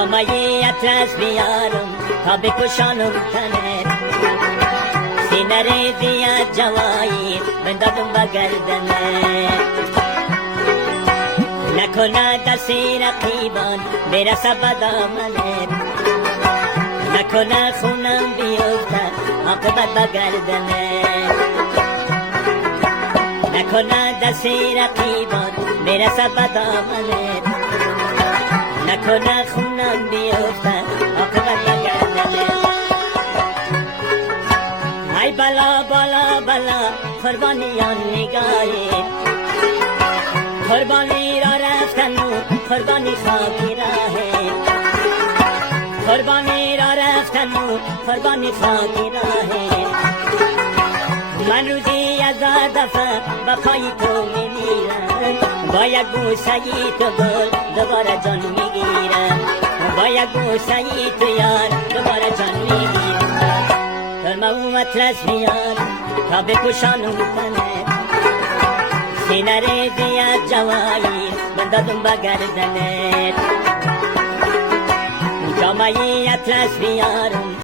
جامعه اطلس بیارم تا بکشانم تنت سینه زیاد جوایی بندازم با گردنت نکنه دست رقیبان برسه به دامنت نکنه خونم بیفته عاقبت به گردنت نکنه دست رقیبان برسه به دامنت نکنه خونم بیفته عاقبت به گردنت ای بلا بلا بلا قربانیان نگاهی قربانی را رفتن و قربانی خاکی راهی قربانی را رفتن و قربانی خاکی راهی من روزی از دفعه به پای تو میمیرم با یک بوسه تو گل دوباره جان میگیرم با یک بوسه تو یار دوباره جان میگیرم ترمو اطلس بیار تا بکشانم تنت سینه زیاد جوایی بندازم با گردنت جامعه اطلس بیارم